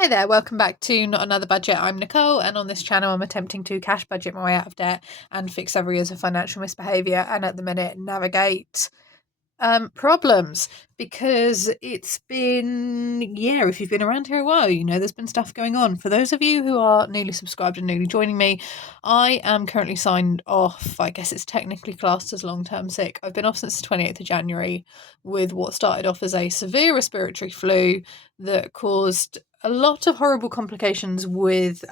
Hi there, welcome back to Not Another Budget. I'm Nicole, and on this channel, I'm attempting to cash budget my way out of debt and fix every years of financial misbehaviour, and at the minute, navigate problems, because it's been, if you've been around here a while, you know there's been stuff going on. For those of you who are newly subscribed and newly joining me, I am currently signed off. I guess it's technically classed as long-term sick. I've been off since the 28th of January with what started off as a severe respiratory flu that caused a lot of horrible complications with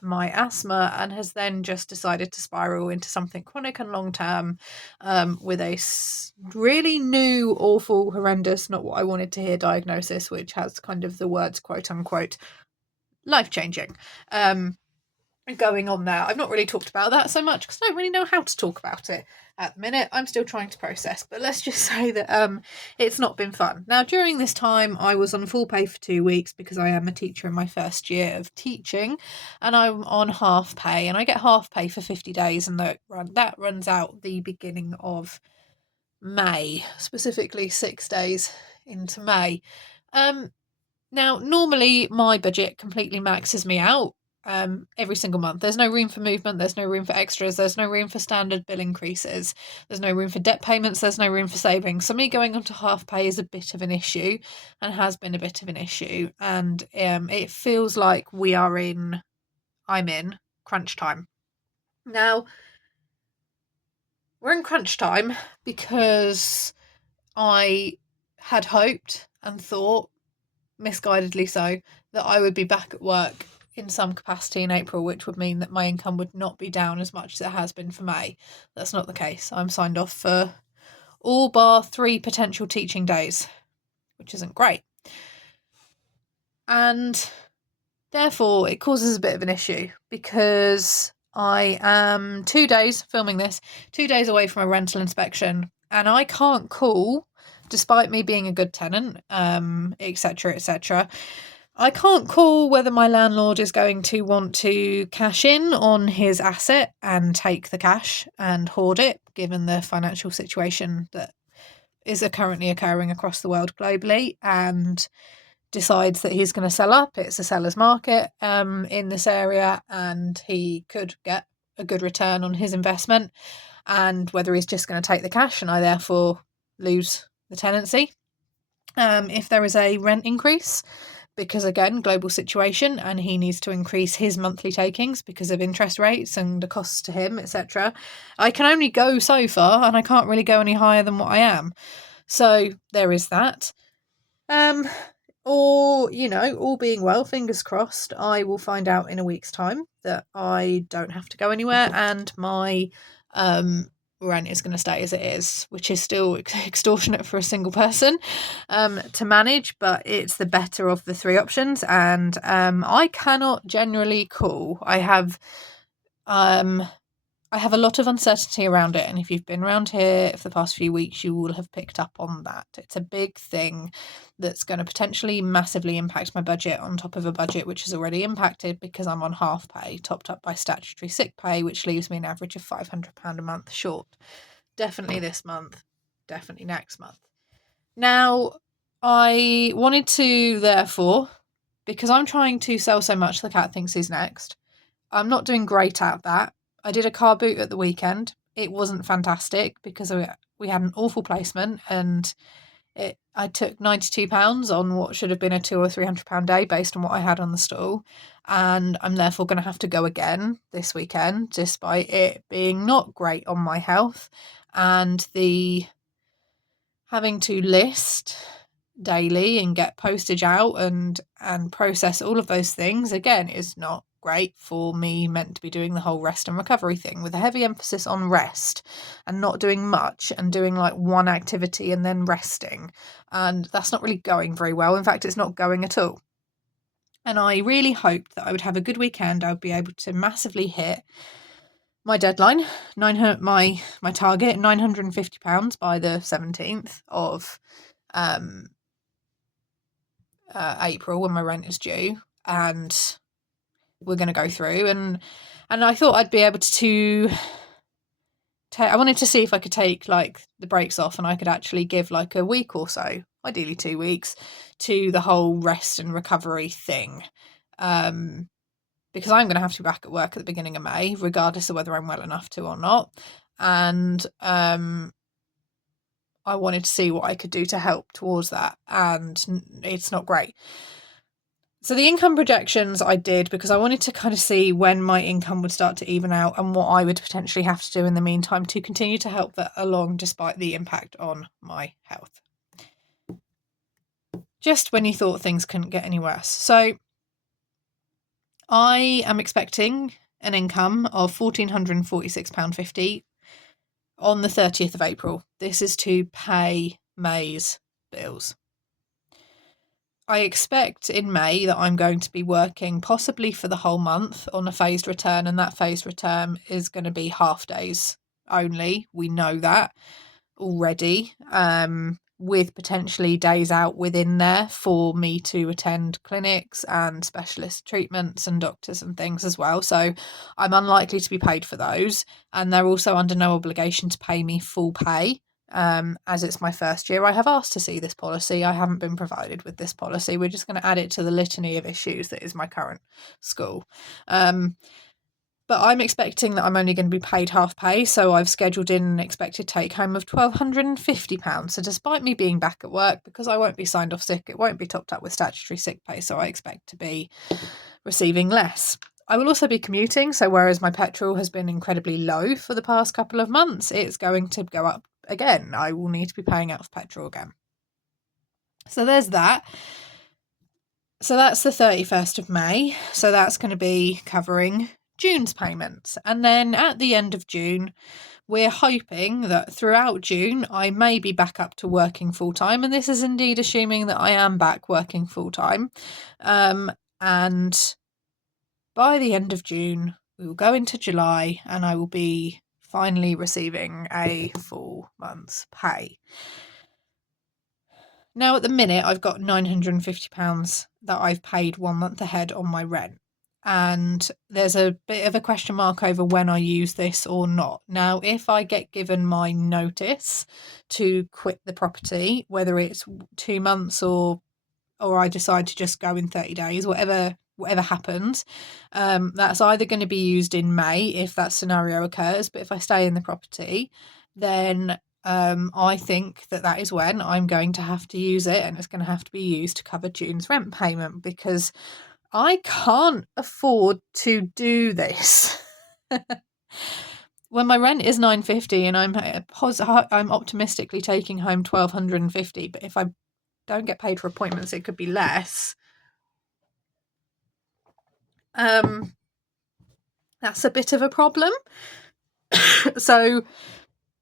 my asthma, and has then just decided to spiral into something chronic and long term, with a really new, awful, horrendous, not what I wanted to hear diagnosis, which has kind of the words quote unquote life changing going on there. I've not really talked about that so much because I don't really know how to talk about it at the minute. I'm still trying to process, but let's just say that it's not been fun. Now, during this time, I was on full pay for 2 weeks because I am a teacher in my first year of teaching, and I'm on half pay, and I get half pay for 50 days, and that runs out the beginning of May, specifically 6 days into May. Now, normally my budget completely maxes me out every single month. There's no room for movement, there's no room for extras, there's no room for standard bill increases, there's no room for debt payments, there's no room for savings. So me going on to half pay is a bit of an issue, and has been a bit of an issue, and it feels like I'm in crunch time. Now, we're in crunch time because I had hoped and thought, misguidedly so, that I would be back at work in some capacity in April, which would mean that my income would not be down as much as it has been for May. That's not the case. I'm signed off for all bar 3 potential teaching days, which isn't great. And therefore, it causes a bit of an issue because I am 2 days filming this, 2 days away from a rental inspection, and I can't call, despite me being a good tenant, etc., etc. I can't call whether my landlord is going to want to cash in on his asset and take the cash and hoard it, given the financial situation that is currently occurring across the world globally, and decides that he's going to sell up. It's a seller's market in this area, and he could get a good return on his investment, and whether he's just going to take the cash and I therefore lose the tenancy. If there is a rent increase, because again, global situation, and he needs to increase his monthly takings because of interest rates and the costs to him, etc., I can only go so far, and I can't really go any higher than what I am. So there is that. Or, all being well, fingers crossed, I will find out in a week's time that I don't have to go anywhere, and my rent is going to stay as it is, which is still extortionate for a single person to manage, but it's the better of the 3 options. And I cannot generally call. I have a lot of uncertainty around it, and if you've been around here for the past few weeks, you will have picked up on that. It's a big thing that's going to potentially massively impact my budget, on top of a budget which is already impacted because I'm on half pay, topped up by statutory sick pay, which leaves me an average of £500 a month short. Definitely this month, definitely next month. Now, I wanted to, therefore, because I'm trying to sell so much the cat thinks he's next, I'm not doing great at that. I did a car boot at the weekend. It wasn't fantastic because we had an awful placement, and I took £92 on what should have been a £200 or £300 day based on what I had on the stall, and I'm therefore going to have to go again this weekend, despite it being not great on my health, and the having to list daily and get postage out and process all of those things again is not great for me, meant to be doing the whole rest and recovery thing with a heavy emphasis on rest and not doing much and doing like one activity and then resting, and that's not really going very well. In fact, it's not going at all. And I really hoped that I would have a good weekend. I would be able to massively hit my deadline, my target, £950 by the 17th of April, when my rent is due, and we're going to go through, and I thought I'd be able to I wanted to see if I could take like the breaks off and I could actually give like a week or so, ideally 2 weeks, to the whole rest and recovery thing. Because I'm going to have to be back at work at the beginning of May, regardless of whether I'm well enough to or not. And I wanted to see what I could do to help towards that. And it's not great. So the income projections I did because I wanted to kind of see when my income would start to even out and what I would potentially have to do in the meantime to continue to help that along despite the impact on my health. Just when you thought things couldn't get any worse. So I am expecting an income of £1,446.50 on the 30th of April. This is to pay May's bills. I expect in May that I'm going to be working possibly for the whole month on a phased return, and that phased return is going to be half days only. We know that already, with potentially days out within there for me to attend clinics and specialist treatments and doctors and things as well. So I'm unlikely to be paid for those, and they're also under no obligation to pay me full pay. As it's my first year, I have asked to see this policy. I haven't been provided with this policy. We're just going to add it to the litany of issues that is my current school. But I'm expecting that I'm only going to be paid half pay, so I've scheduled in an expected take home of £1,250. So despite me being back at work, because I won't be signed off sick, it won't be topped up with statutory sick pay, so I expect to be receiving less. I will also be commuting, so whereas my petrol has been incredibly low for the past couple of months, it's going to go up again. I will need to be paying out for petrol again. So there's that. So that's the 31st of May. So that's going to be covering June's payments. And then at the end of June, we're hoping that throughout June, I may be back up to working full time. And this is indeed assuming that I am back working full time. And by the end of June, we will go into July and I will be finally receiving a full month's pay. Now, at the minute, I've got £950 that I've paid 1 month ahead on my rent. And there's a bit of a question mark over when I use this or not. Now, if I get given my notice to quit the property, whether it's 2 months or I decide to just go in 30 days, whatever happens, that's either going to be used in May if that scenario occurs. But if I stay in the property, then I think that is when I'm going to have to use it, and it's going to have to be used to cover June's rent payment because I can't afford to do this. When my rent is £950 and I'm optimistically taking home £1,250, but if I don't get paid for appointments, it could be less. That's a bit of a problem. So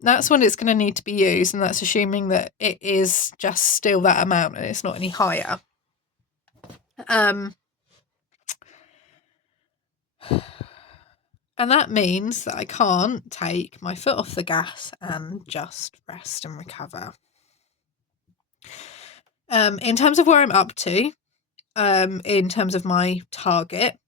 that's when it's going to need to be used, and that's assuming that it is just still that amount and it's not any higher. And that means that I can't take my foot off the gas and just rest and recover. In terms of where I'm up to, in terms of my target,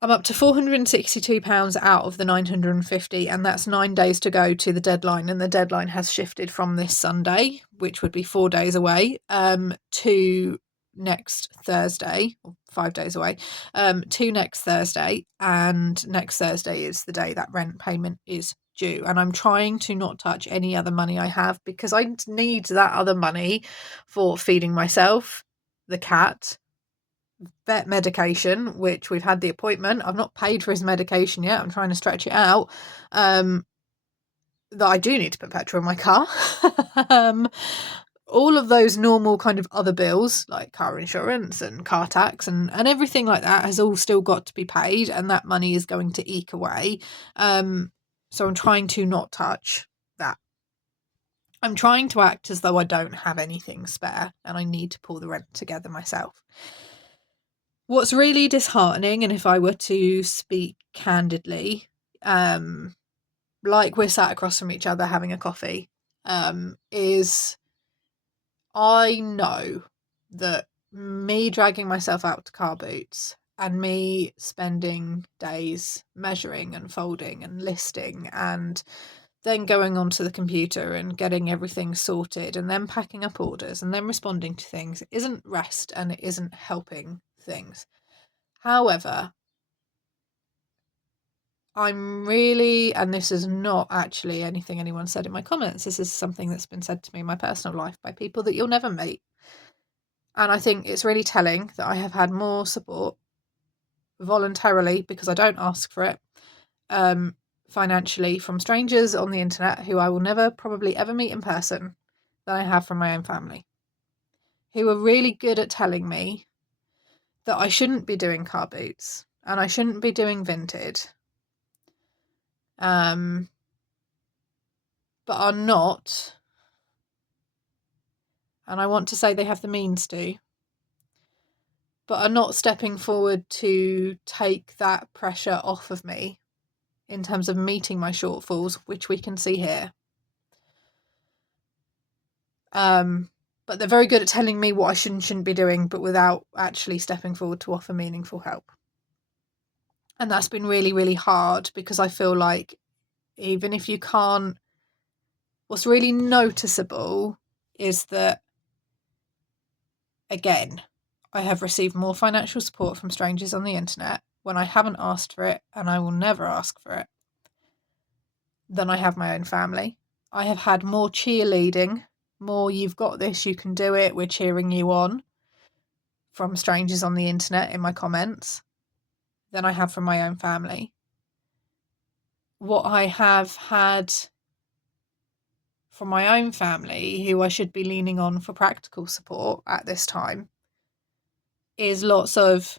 I'm up to £462 out of the £950, and that's 9 days to go to the deadline. And the deadline has shifted from this Sunday, which would be 4 days away, to next Thursday, or 5 days away, to next Thursday. And next Thursday is the day that rent payment is due. And I'm trying to not touch any other money I have because I need that other money for feeding myself, the cat, vet medication, which we've had the appointment. I've not paid for his medication yet. I'm trying to stretch it out. That I do need to put petrol in my car. All of those normal kind of other bills like car insurance and car tax and everything like that has all still got to be paid, and that money is going to eke away. So I'm trying to not touch that. I'm trying to act as though I don't have anything spare and I need to pull the rent together myself. What's really disheartening, and if I were to speak candidly, like we're sat across from each other having a coffee, is I know that me dragging myself out to car boots and me spending days measuring and folding and listing and then going onto the computer and getting everything sorted and then packing up orders and then responding to things isn't rest and it isn't helping things. However, I'm really, and this is not actually anything anyone said in my comments, this is something that's been said to me in my personal life by people that you'll never meet. And I think it's really telling that I have had more support voluntarily, because I don't ask for it, financially, from strangers on the internet who I will never probably ever meet in person, than I have from my own family, who are really good at telling me that I shouldn't be doing car boots and I shouldn't be doing Vinted, but are not, and I want to say they have the means to, but are not stepping forward to take that pressure off of me in terms of meeting my shortfalls, which we can see here. But they're very good at telling me what I shouldn't be doing, but without actually stepping forward to offer meaningful help. And that's been really, really hard, because I feel like even if you can't, what's really noticeable is that, again, I have received more financial support from strangers on the internet when I haven't asked for it, and I will never ask for it, than I have my own family. I have had more cheerleading, more "you've got this, you can do it, we're cheering you on," from strangers on the internet in my comments than I have from my own family. What I have had from my own family, who I should be leaning on for practical support at this time, is lots of,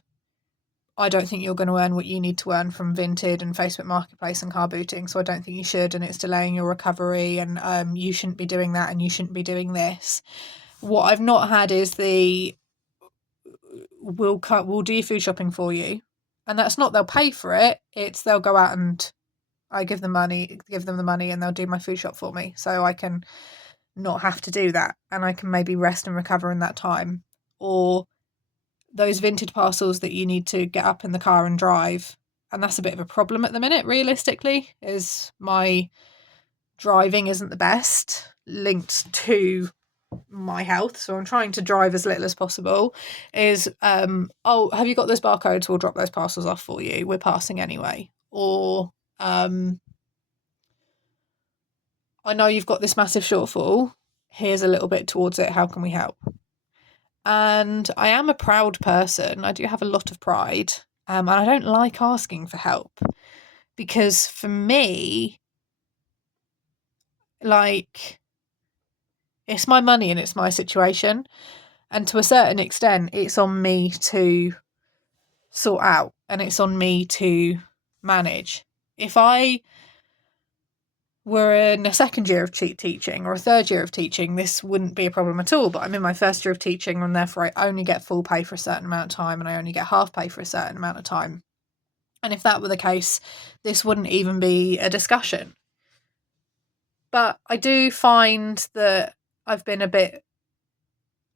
"I don't think you're going to earn what you need to earn from Vinted and Facebook Marketplace and car booting, so I don't think you should, and it's delaying your recovery, and you shouldn't be doing that, and you shouldn't be doing this." What I've not had is the, we'll do your food shopping for you. And that's not they'll pay for it, it's they'll go out and I give them the money and they'll do my food shop for me, so I can not have to do that and I can maybe rest and recover in that time. Or those Vinted parcels that you need to get up in the car and drive, and that's a bit of a problem at the minute, realistically, is my driving isn't the best, linked to my health, so I'm trying to drive as little as possible, is "Oh, have you got those barcodes? We'll drop those parcels off for you, we're passing anyway." Or "I know you've got this massive shortfall, here's a little bit towards it, how can we help?" And I am a proud person, I do have a lot of pride, and I don't like asking for help, because for me, like, it's my money and it's my situation, and to a certain extent it's on me to sort out and it's on me to manage. If I were in a second year of teaching or a third year of teaching, this wouldn't be a problem at all, but I'm in my first year of teaching and therefore I only get full pay for a certain amount of time and I only get half pay for a certain amount of time. And if that were the case, this wouldn't even be a discussion. But I do find that I've been a bit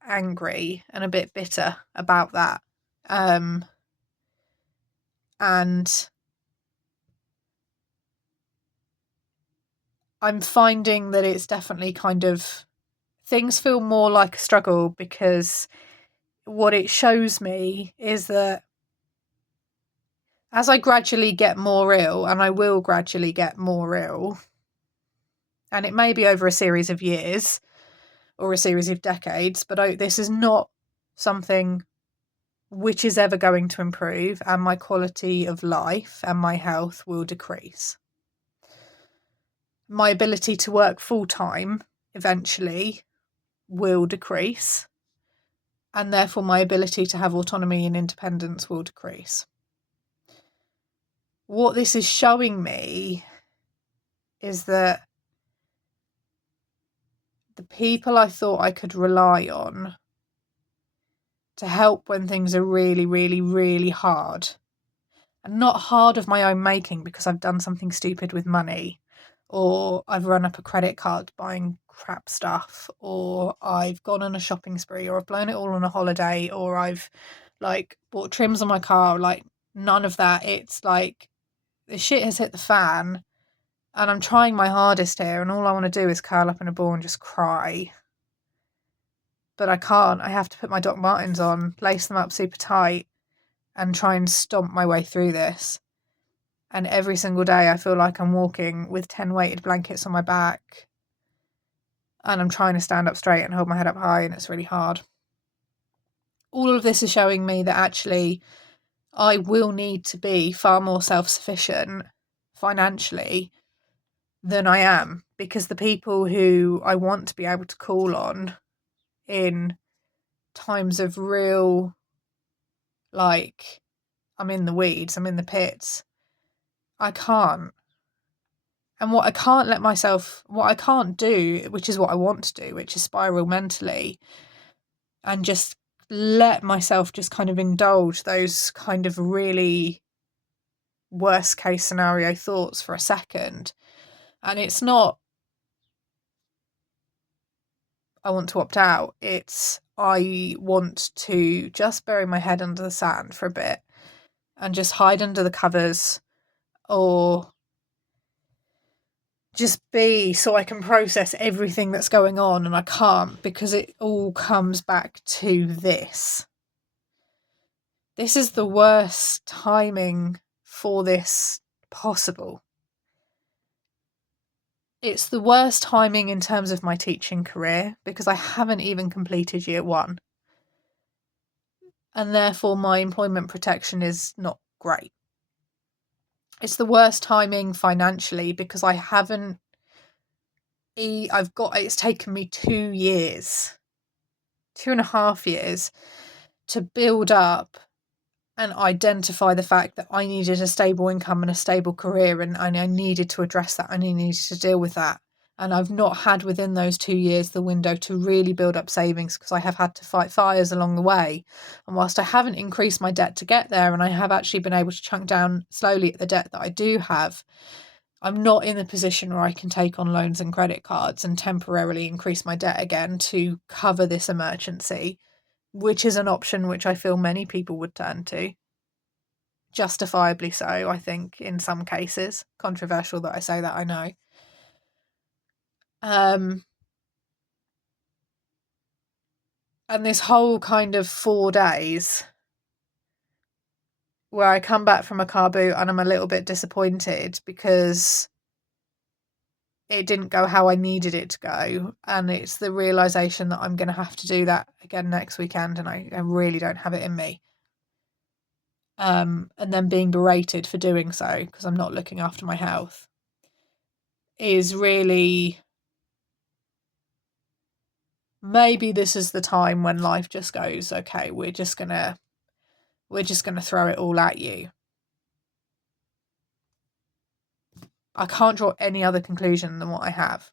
angry and a bit bitter about that. And I'm finding that it's definitely kind of, things feel more like a struggle, because what it shows me is that as I gradually get more ill, and I will gradually get more ill, and it may be over a series of years or a series of decades, but this is not something which is ever going to improve, and my quality of life and my health will decrease. My ability to work full-time eventually will decrease, and therefore my ability to have autonomy and independence will decrease. What this is showing me is that the people I thought I could rely on to help when things are really, really, really hard, and not hard of my own making because I've done something stupid with money, or I've run up a credit card buying crap stuff, or I've gone on a shopping spree, or I've blown it all on a holiday, or I've like bought trims on my car, like none of that. It's like the shit has hit the fan and I'm trying my hardest here and all I want to do is curl up in a ball and just cry. But I can't. I have to put my Doc Martens on, lace them up super tight and try and stomp my way through this. And every single day I feel like I'm walking with 10 weighted blankets on my back and I'm trying to stand up straight and hold my head up high and it's really hard. All of this is showing me that actually I will need to be far more self-sufficient financially than I am, because the people who I want to be able to call on in times of real, like, I'm in the weeds, I'm in the pits, I can't. And what I can't do, which is what I want to do, which is spiral mentally and just let myself just kind of indulge those kind of really worst case scenario thoughts for a second. And it's not, I want to opt out. It's, I want to just bury my head under the sand for a bit and just hide under the covers or just be so I can process everything that's going on, and I can't because it all comes back to this. This is the worst timing for this possible. It's the worst timing in terms of my teaching career because I haven't even completed year 1. And therefore my employment protection is not great. It's the worst timing financially because it's taken me 2.5 years to build up and identify the fact that I needed a stable income and a stable career, and I needed to address that and I needed to deal with that. And I've not had within those 2 years the window to really build up savings because I have had to fight fires along the way. And whilst I haven't increased my debt to get there, and I have actually been able to chunk down slowly at the debt that I do have, I'm not in the position where I can take on loans and credit cards and temporarily increase my debt again to cover this emergency, which is an option which I feel many people would turn to. Justifiably so, I think, in some cases. Controversial that I say that, I know. And this whole kind of 4 days where I come back from a car boot and I'm a little bit disappointed because it didn't go how I needed it to go. And it's the realisation that I'm going to have to do that again next weekend and I really don't have it in me. And then being berated for doing so because I'm not looking after my health is really, maybe this is the time when life just goes, okay, we're just gonna throw it all at you. I can't draw any other conclusion than what I have.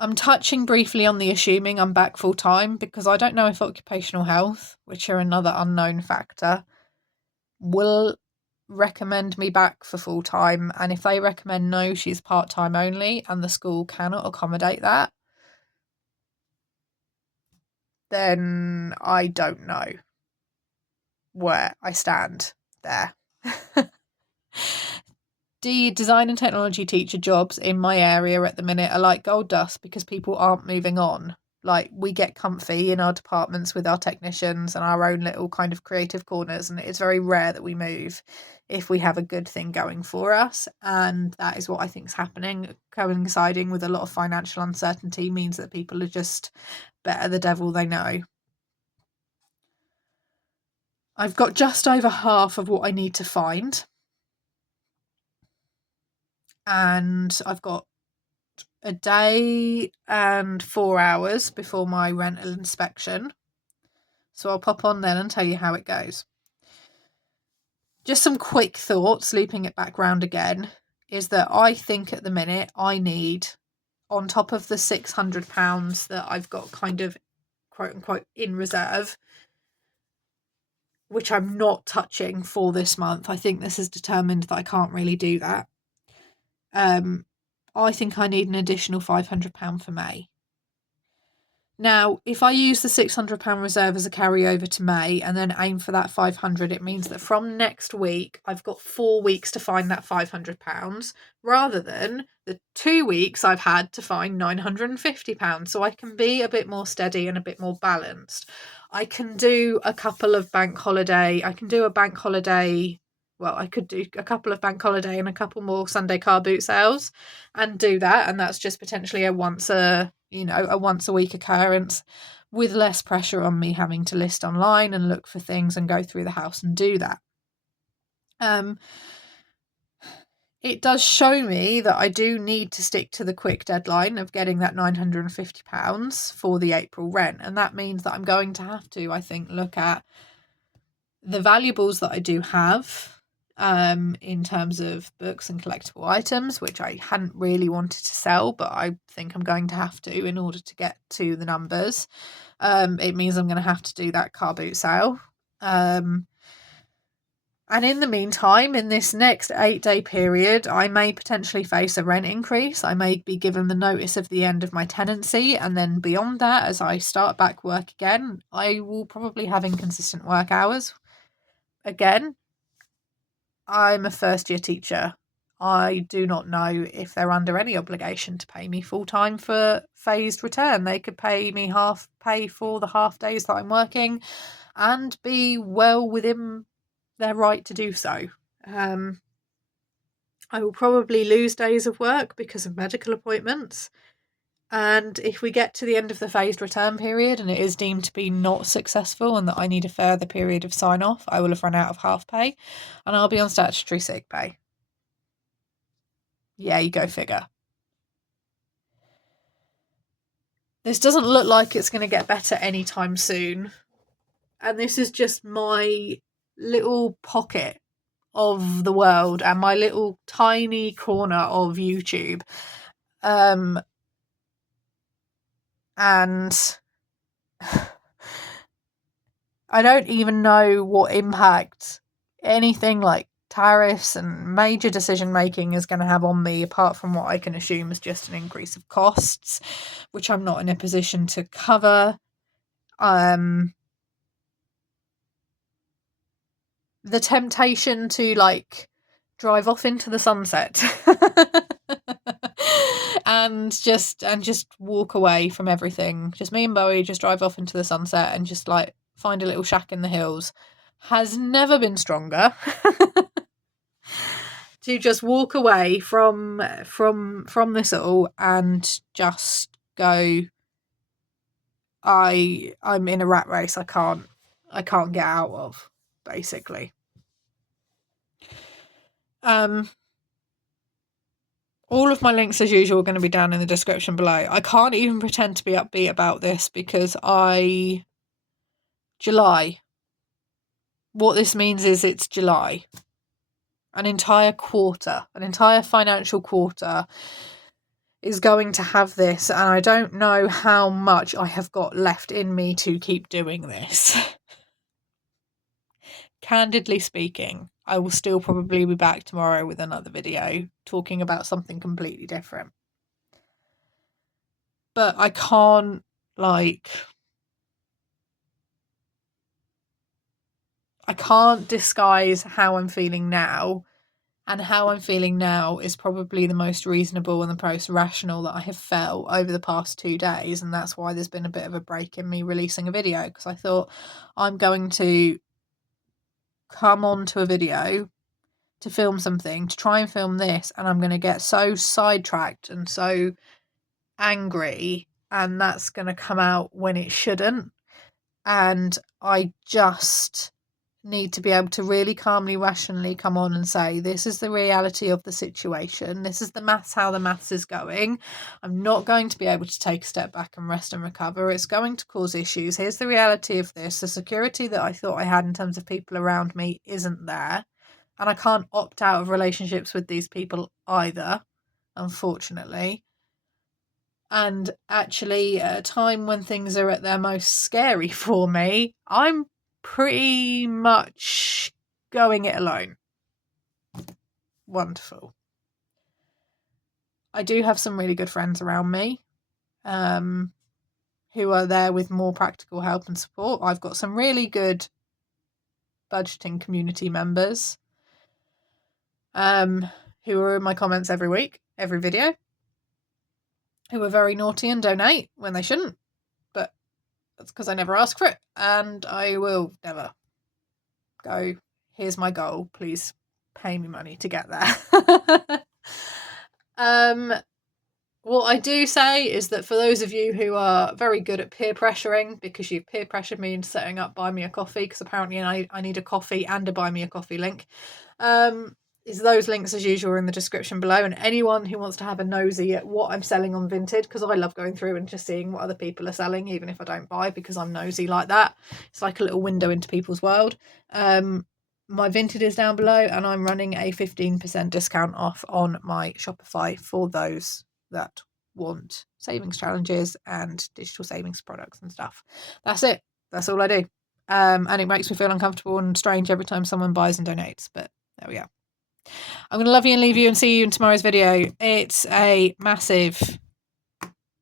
I'm touching briefly on the assuming I'm back full time because I don't know if occupational health, which are another unknown factor, will recommend me back for full time. And if they recommend no, she's part time only, and the school cannot accommodate that, then I don't know where I stand there. The design and technology teacher jobs in my area at the minute are like gold dust because people aren't moving on. Like, we get comfy in our departments with our technicians and our own little kind of creative corners, and it's very rare that we move if we have a good thing going for us. And that is what I think is happening. Coinciding with a lot of financial uncertainty means that people are just better the devil they know. I've got just over half of what I need to find. And I've got a day and 4 hours before my rental inspection. So I'll pop on then and tell you how it goes. Just some quick thoughts, looping it back round again, is that I think at the minute I need, on top of the £600 that I've got kind of quote unquote in reserve, which I'm not touching for this month. I think this is determined that I can't really do that. I think I need an additional £500 for May. Now, if I use the £600 reserve as a carryover to May and then aim for that 500, it means that from next week, I've got 4 weeks to find that £500 rather than the 2 weeks I've had to find £950. So I can be a bit more steady and a bit more balanced. I can do a couple of bank holiday. I can do a bank holiday. Well, I could do a couple of bank holiday and a couple more Sunday car boot sales and do that. And that's just potentially a once a week occurrence with less pressure on me having to list online and look for things and go through the house and do that. It does show me that I do need to stick to the quick deadline of getting that £950 for the April rent. And that means that I'm going to have to, I think, look at the valuables that I do have in terms of books and collectible items, which I hadn't really wanted to sell, but I think I'm going to have to in order to get to the numbers. It means I'm going to have to do that car boot sale. And in the meantime, in this next 8-day period, I may potentially face a rent increase. I may be given the notice of the end of my tenancy. And then beyond that, as I start back work again, I will probably have inconsistent work hours. Again, I'm a first-year teacher. I do not know if they're under any obligation to pay me full-time for phased return. They could pay me half pay for the half days that I'm working and be well within their right to do so. I will probably lose days of work because of medical appointments. And if we get to the end of the phased return period and it is deemed to be not successful and that I need a further period of sign off, I will have run out of half pay and I'll be on statutory sick pay. Yeah, you go figure. This doesn't look like it's going to get better anytime soon. And this is just my little pocket of the world and my little tiny corner of YouTube. And I don't even know what impact anything like tariffs and major decision making is going to have on me, apart from what I can assume is just an increase of costs, which I'm not in a position to cover. The temptation to drive off into the sunset and just walk away from everything. Just me and Bowie just drive off into the sunset and just find a little shack in the hills has never been stronger. To just walk away from this all and just go, I'm in a rat race I can't get out of, basically. All of my links, as usual, are going to be down in the description below. I can't even pretend to be upbeat about this because July. What this means is it's July. An entire financial quarter is going to have this, and I don't know how much I have got left in me to keep doing this. Candidly speaking, I will still probably be back tomorrow with another video talking about something completely different. But I can't, I can't disguise how I'm feeling now. And how I'm feeling now is probably the most reasonable and the most rational that I have felt over the past 2 days. And that's why there's been a bit of a break in me releasing a video, because I thought I'm going to come on to a video to film something, to try and film this, and I'm going to get so sidetracked and so angry, and that's going to come out when it shouldn't. And I just need to be able to really calmly, rationally come on and say, this is the reality of the situation. This is how the maths is going. I'm not going to be able to take a step back and rest and recover. It's going to cause issues. Here's the reality of this. The security that I thought I had in terms of people around me isn't there. And I can't opt out of relationships with these people either, unfortunately. And actually, at a time when things are at their most scary for me, I'm pretty much going it alone. Wonderful. I do have some really good friends around me. who are there with more practical help and support. I've got some really good budgeting community members who are in my comments every week, every video, who are very naughty and donate when they shouldn't, but that's because I never ask for it, and I will never go, here's my goal, please pay me money to get there. What I do say is that for those of you who are very good at peer pressuring, because you've peer pressured me into setting up Buy Me a Coffee, because apparently I need a coffee and a Buy Me a Coffee link, is those links as usual are in the description below. And anyone who wants to have a nosy at what I'm selling on Vinted, because I love going through and just seeing what other people are selling, even if I don't buy, because I'm nosy like that. It's like a little window into people's world. My Vinted is down below, and I'm running a 15% discount off on my Shopify for those that want savings challenges and digital savings products and stuff. That's it. That's all I do. And it makes me feel uncomfortable and strange every time someone buys and donates, but there we go. I'm going to love you and leave you and see you in tomorrow's video. It's a massive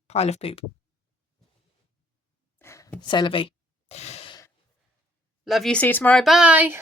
pile of poop. C'est la vie. Love you. See you tomorrow. Bye.